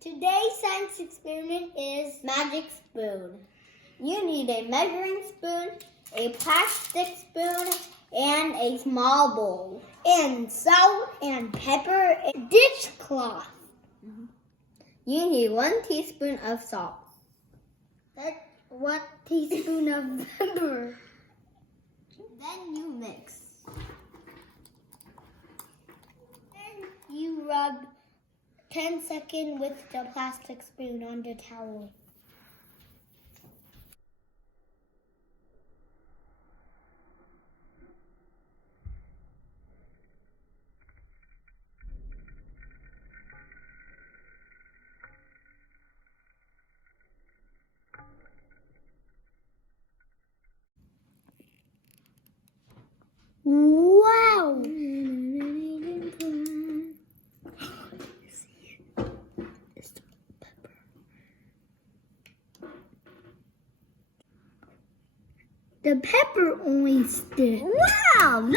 Today's science experiment is magic spoon. You need a measuring spoon, a plastic spoon, and a small bowl, and salt and pepper and dishcloth. You need 1 teaspoon of salt. That's 1 teaspoon of pepper. Then you mix. Then you rub 10 seconds with the plastic spoon on the towel. Wow! The pepper only sticks. Wow!